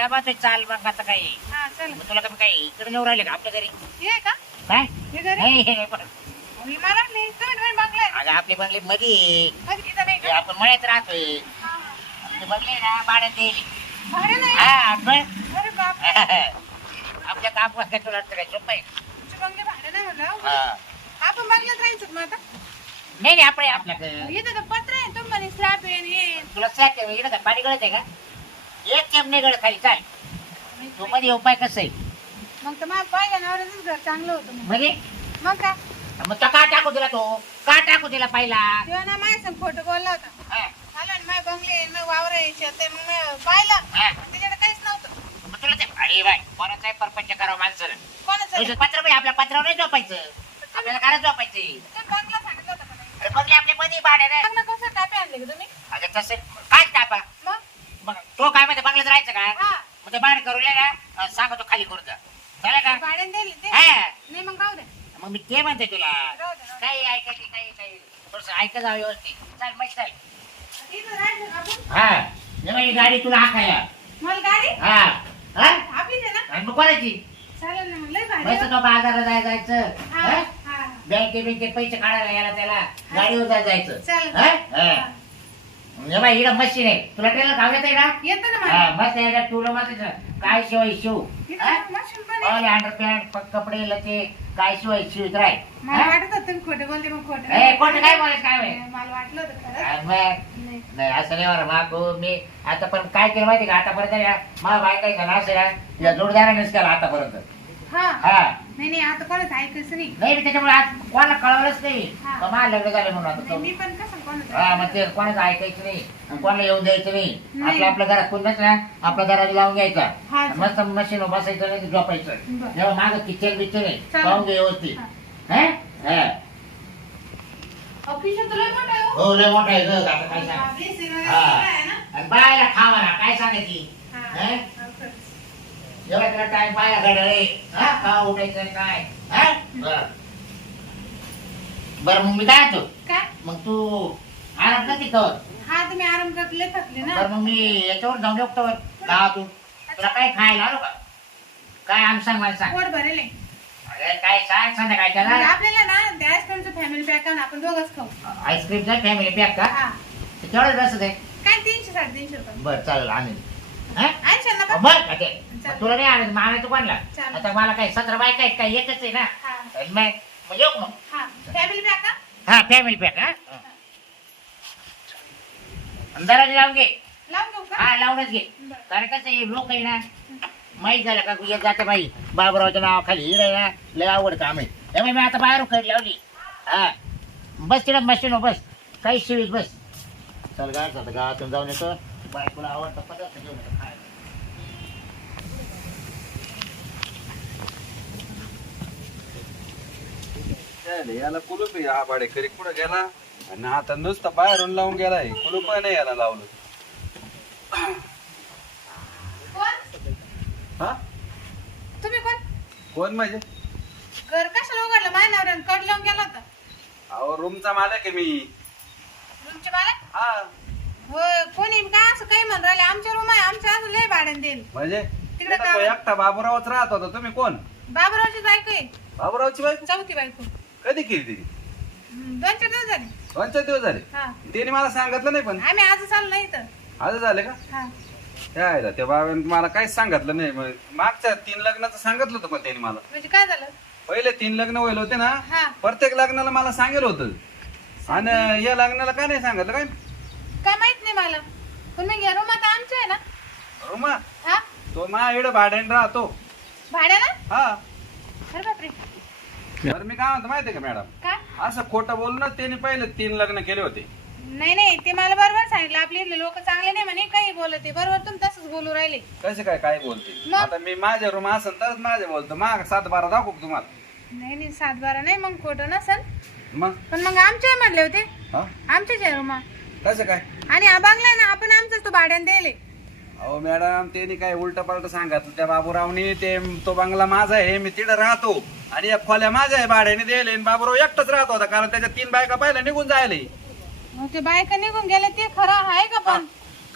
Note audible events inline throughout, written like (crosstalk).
काय म्हणतोय चाल मग आता काही हा चल. मग तुला कमी काही इकडे नेऊ राहिले का आपल्या घरी? ये का? काय? ये घरी. नाही हे पण. मी मला नाही. तुम्ही तुम्ही बंगला आहे. अगं आपली बंगली मध्ये कधी तिथं नाही हे का आपण मळ्यात राहतोय. हा, हा. आपली बंगली ना भाड्यात देईल भाडं नाही? हा बस अरे बाप. (laughs) आपल्या काम काय तुला काय सोपं आहे? तुमचे बंगले भाडं नाही म्हणलं हा. आपण बंगल्यात राहायचं का मग आता? नाही नाही आपण आपल्याकडे. इथं तर पत्र आहे तुम्ही म्हणे स्लॅब आहे आणि हे तुला सॅक इकडे काय पाणी गळत आहे का? एक चेमणे गळ खाली चाल तू मध्ये उपाय कसं? आहे मग तर मग पाहिजे नवऱ्याचंच घर चांगलं होतं मग म्हणजे? मग का मग तो का टाकू दिला तो? का टाकू दिला पहिला? तेव्हा ना माझ्या संग खोटं बोलला होता. हा. आला ना माझे बंगले आहे, माझे वावर आहे शेत आहे मग मी पाहिलं. हा. पण त्याच्याकडे काहीच नव्हतं. मग तुला ते अरे बाय कोणाचाही परपंच करावं माणसाला कोणाचं? तुझं पत्र बाई आपल्या पत्रावर नाही झोपायचं. आपल्याला काय झोपायचं. बंगला सांगितलं होतं का नाही? अरे बघले आपल्या मध्ये भाड्याने लग्न कसं आणले का तुम्ही? अगं तसे काय टापा मग मग तो काय हा मग ते बाहेर करू ना. सांगतो खाली करून जा. का? भाड्याने दिली ते हा. नाही मग राहू दे. मग मी ते म्हणते तुला. राहू दे, राहू दे. काही ऐकायची काही काही थोडस ऐकत जावं व्यवस्थित. चाल मस्त चाल. इथं राहायचं का आपण? हा. ही गाडी तुला हाकायला. मला गाडी? हा. हा? आपलीच आहे ना. आणि मग कोणाची चालेल ना मग लय भारी बस आहे. तो बाजारात जाय- जायचं. हा हा? हा. बँके बँकेत पैसे काढायला याला त्याला. गाडीवर जाय- जायचं. चालेल. हा? हा. ये बाई इकडं मशीन आहे तुला ना येतं ना हा मला मस्त याच्यात तुला मस्त आहे. काय शिवाय शिव? हा? इथं मशीन पण आहे. ऑल अंडरपॅन्ट कपडे लते काय शिवाय शिवत राय? मला वाटत होतं तुम्ही खोटं बोलते मग खोटं ए, खोटं काय बोलायचं काय होय? नाही, मला वाटलं होतं खरं मग? नाही. नाही असं नाही बरं मागो मी आता पण काय केलं माहिती का? आतापर्यंत या मला बाय काय झालं असेल ना या जोडदारानेच केला आतापर्यंत. हा. हा. नाही नाही आता कोणाच ऐकायचं नाही. नाही रे, त्याच्यामुळे आज कोणाला कळवलंच नाही. हा. का मला लग्न झालं म्हणून आता नाही, तो. मी पण कसं हा मग? ते कोणाचं ऐकायचं नाही आणि कोणाला येऊन द्यायचं नाही नाही. आपलं आपल्या घरात कोण ना आपल्या घरात लावून घ्यायचा हा, मस्त मशीन बसायचं नाही तर झोपायचं बरं. जेव्हा मागं किचन बिचन आहे चालेल. पाहून घे व्यवस्थित हा. हा? हा. ऑफिस तुला मोठं आहे हो. हो लय मोठा आहे गं, आता काय सांग हा. आहे ना? आणि बायला खावा ना काय सांगायची हा. हा? असं. जेव्हा तुला टाइम पाहिला हा उठायचं काय हा? बरं बरं मग मी काय म्हणतो? काय? मग तू आराम कर हा तुम्ही आराम करत लय थकले ना. बरं मग मी याच्यावर जाऊन येतो वर गावातून तुला काय खायला आलो का? काय आम सांग मला सांग. पोट भरेल. आहे. अरे काय सांग संध्याकाळी मग त्याला आपल्याला ना त्या आईस्क्रीमचं फॅमिली पॅक ना आपण दोघच खाऊ. आईस्क्रीमचा फॅमिली पॅक का? हा. बसत आहे काय तीनशे साडेतीनशे रुपये. बरं चालेल आणेल. हा? ऐंशी ना बरं का ते तुला नाही मग आणायचं कोणला? चालेल. आता मला काय सतरा बायका आहेत काय एकच आहे ना? हा. मग मग येऊ का मग? हा फॅमिली पॅक का? हा फॅमिली पॅक हा. दराज लावून घे. लावून घेऊ का? हा लावूनच घे. बरं. कारण कसं लोक आहे ना माहीत झालं का येत जाते बाई बाबरावच्या नावाखाली हिर आहे ना लय आवड काम आहे. त्यामुळे मी आता बाहेर कडी लावली. हा. बस तिला मशीन बस. काही शिवीत बस. चल गाड आता गावातून जाऊन येतो. बायकोला आवडतं पदार्थ घेऊन येतो खायला. याला कुलूप आहे हा भाडेकरी कुठं गेला? आणि आता नुसतं बाहेरून लावून गेलाय कुलूप नाही याला लावलं. कोण? हा? तुम्ही कोण? कोण म्हणजे? घर कशाला उघडलं? माझ्या नवऱ्यानं कट लावून गेला होता. अहो रूमचा मालक आहे मी. तुमचे बालक हा. होय कोणी काय असं काही म्हणून राहिले? आमच्या रूम आहे आमच्या अजून लय भाड्याने देईल म्हणजे? तिकडे तिथं तो काय? एकटा बाबूरावच राहत होता. तुम्ही कोण? बाबरावची बायको आहे. बाबूरावची बायको? चौथी बायको. कधी केली ती? हम्म, दोन चार दिवस झाले. दोन चार दिवस झाले? हा. त्याने मला सांगितलं नाही पण? आम्ही आज चाललो नाही तर आज झाले का? हा. त्या बाबांनी मला काहीच सांगितलं नाही. मग मागच्या तीन लग्नाचं सांगितलं होतं पण त्यांनी मला. म्हणजे काय झालं? पहिले तीन लग्न होईल होते ना हा. प्रत्येक लग्नाला मला सांगेल होतं. आणि या लग्नाला का नाही सांगितलं काय? काय माहीत नाही मला. पण मी घ्या रूम आता आमच्या आहे ना. रुमा हा. तो मा इकडं भाड्याने राहतो. भाड्याला हा. अरे बापरे. (laughs) तर मी काय म्हणतो माहितीये का मॅडम? काय? असं खोटं बोलणं त्यांनी पहिले तीन लग्न केले होते. नाही नाही ते मला बरोबर सांगितलं. आपले इथले लोक चांगले नाही म्हणे काही बोलत आहे बरोबर तुम्ही तसंच बोलू राहिले. कसे काय काय बोलते? मग? आता मी माझ्या रूम असेल तरच माझे बोलतो. माग सात बारा दाखवू का तुम्हाला? नाही नाही सात बारा नाही मग खोटं नसल मग? पण मग आमचे म्हणले होते. हा? आमचेच आहे रूम कसं काय? आणि हा बांगला आहे ना आपण आमचाच तो भाड्याने दिले अहो मॅडम त्यांनी काय उलट पालट सांगितलं त्या बाबूरावनी ते तो बंगला माझा आहे मी तिथं राहतो. आणि या खोल्या माझ्या आहे भाड्याने दिले आणि बाबूराव एकटाच राहत होता कारण त्याच्या तीन बायका पहिल्या निघून जायले. मग ते बायका निघून गेले ते खरं आहे का पण?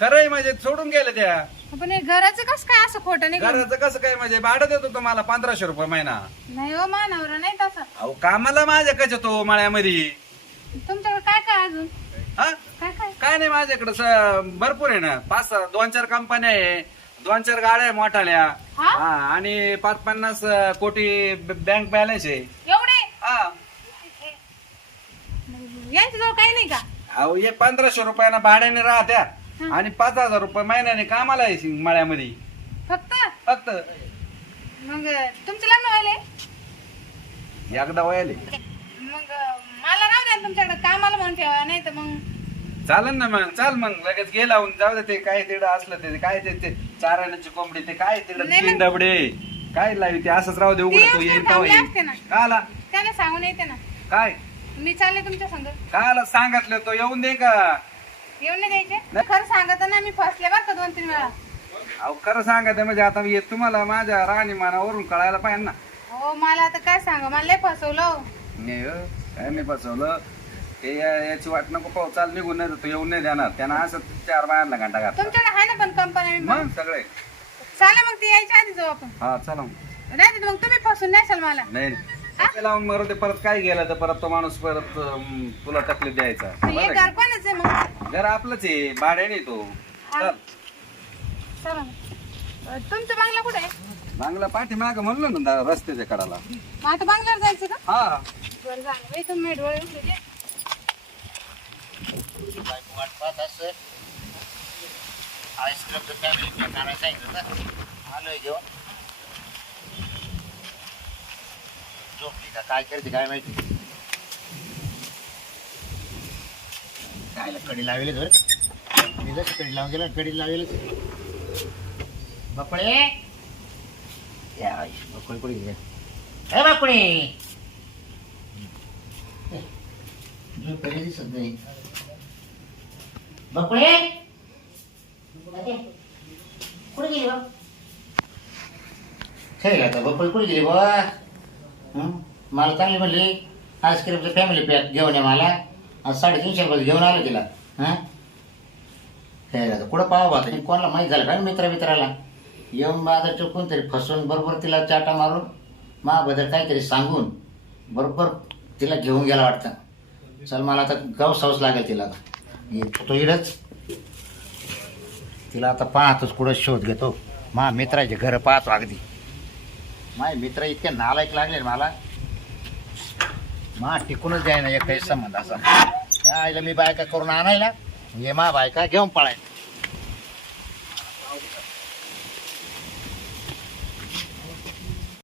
खरंय म्हणजे सोडून गेले त्या. पण हे घराचं कसं काय असं खोटं नाही घराचं कसं काय म्हणजे भाडं देतो तुम्हाला पंधराशे रुपये महिना. नाही हो मानावर नाही तसं. अहो कामाला माझ्या कच तो मळ्यामध्ये? तुमच्याकडे काय काय अजून? हा? काय काय? काय नाही माझ्याकडे भरपूर आहे ना. पाच दोन चार कंपन्या आहे. दोन चार गाड्या आहे मोठाल्या. हा? हा आणि पाच पन्नास अं, कोटी बँक बॅलन्स आहे. एवढे? हा. यांच्याजवळ काही नाही का? अहो एक पंधराशे रुपयानं भाड्याने राहत्या. आणि पाच हजार रुपये महिन्याने कामाला आहे मळ्यामध्ये. फक्त? फक्त. मग तुमचं लग्न व्हायले एकदा वयाले मग ना तुमच्याकडे. कामाला म्हणून ठेवा नाही तर मग. चालन ना मग चाल मग. लगेच गे लावून. जाऊ दे ते काय तिकडं असलं ते काय ते ते चाराण्याची कोंबडी ते काय तिकडं नाही, तीन डबडे काय लावी ते? असंच राहू दे उघड. ते तू असते, येईन थांबले तेव्हा असते येईन. ना. का आला त्याला सांगून येते ना. काय? मी चालले तुमच्या संग. काय आला सांगितलं तो. येऊन दे का? येऊन नाही द्यायचे? खरं सांगत ना मी फसले बरं का दोन तीन वेळा. अहो खरं सांगत म्हणजे आता मी तुम्हाला माझ्या राहणीमानावरून कळायला पाहिजे ना. हो मला आता काय सांगा? मला लय फसवलं हो. नाही हो, काय नाही फसवलं. ते या- याची वाट नको पाहू. चाल निघून नाही तू येऊन नाही देणार त्यांना असं चार बायांना घंटा घातला. तुमच्याकडे आहे ना पण कंपनी मग? सगळे. चालेल मग ती यायच्या आधी जाऊ आपण. हा चला मग. नाही तर मग तुम्ही फसून नाही मला. नाही. नाही. लावून मरू ते परत काय गेलं तर परत तो माणूस परत अं, तुला तकलीफ द्यायचा. हे बरं घर कोणाच आहे मग? घर आपलंच आहे. भाड्याने तो. चल. चला मग. अं, तुमचं बांगला कुठे आहे? बांगला पाठीमाग म्हणलो ना रस्त्याच्या कडाला. मग आता बांगल्यावर जायचं का? हा. बरं झालं बाई, तुम्ही मेड बायको वाट पाहत असं आईस्क्रीमचं फॅमिली सांगितलं आलोय घेऊन झोपली का काय करते काय माहिती कायला कडी लावेल बरं मी कडी लावून गेला कडी लावेलच. बपळे या आई, कुठे गेले? हे झोपेले दिसत नाही कुठे गेली बा खेळ आता कुठे गेली बा हं? मला चांगली म्हणली आईस्क्रीमचं फॅमिली पॅक घेऊन ये मला आज साडेतीनशे रुपये घेऊन आलो तिला हां खेळ आता कुठं पाहा बा आता कोणाला माहीत झालं का मित्रा मित्राला येऊन बाजारचं कोणतरी फसवून बरोबर तिला चाटा मारून महाबद्दल काहीतरी सांगून बरोबर तिला घेऊन गेला वाटतं चल मला आता गाव साऊस लागेल तिला. आता तो इडच. तिला आता पाहतोच कुठं शोध घेतो. मा मित्राचे घर पाहतो अगदी. माझे मित्र इतके नालायक लागले ना मला. मा टिकूनच द्याय ना एक काही संबंध असा. त्या आईला मी बायका करून आणायला. हे मा बायका घेऊन पळायला.